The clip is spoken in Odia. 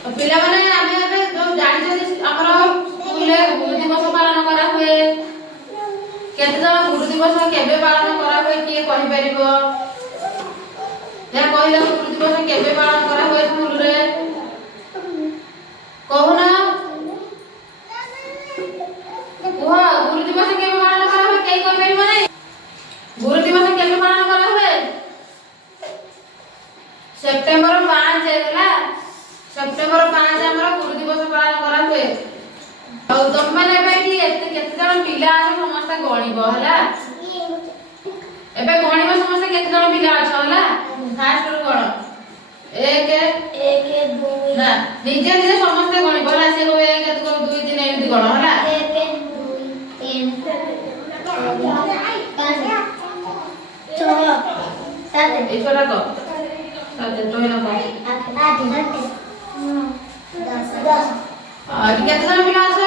ପିଲାମାନେ ଆମେ ଏବେ ଯୋଉ ଜାଣିଛନ୍ତି ଆମର ସ୍କୁଲରେ ଗୁରୁ ଦିବସ ପାଳନ କରା ହୁଏ। କେତେ ଜଣ ଗୁରୁ ଦିବସ କେବେ ପାଳନ କରା ହୁଏ କିଏ କହିପାରିବ? ଏହା କହିଲେ ଗୁରୁ ଦିବସ କେବେ ପାଳନ କରା ହୁଏ ସ୍କୁଲରେ? କହୁନ କୁହ ଗୁରୁ ଦିବସ କେବେ ପାଳନ କରା ହୁଏ? କେହି କହିପାରିବ ନାହିଁ? ଗୁରୁ ଦିବସ କେବେ ପାଳନ କରା ହୁଏ? ସେପ୍ଟେମ୍ବର 5 ହେଲା। ସେପ୍ଟେମ୍ବର 5 ଆମର ଗୁରୁ ଦିବସ ପାଳନ କରା ହୁଏ। ଆଉ ତମମାନେ ଏବେ କି କେତେ ଜଣ ପିଲା ଅଛ ସମସ୍ତେ ଗଣିବ ହେଲା। ଏବେ ଗଣିବ ସମସ୍ତେ କେତେ ଜଣ ପିଲା ଅଛ ହେଲା। ଫାଷ୍ଟ ରୁ ଗଣ 1 2 ନା ନିଜେ ନିଜେ ସମସ୍ତେ ଗଣିବ ହେଲା। ସେ କହିବେ 1 କେତେ କଣ 2 3 ଏମିତି ଗଣ ହେଲା। 1 2 3 4 5 6 7 এই ছোটা কো সাথে তোই না কো 8 9 10 আর কেতে জଣ পিলা অছ?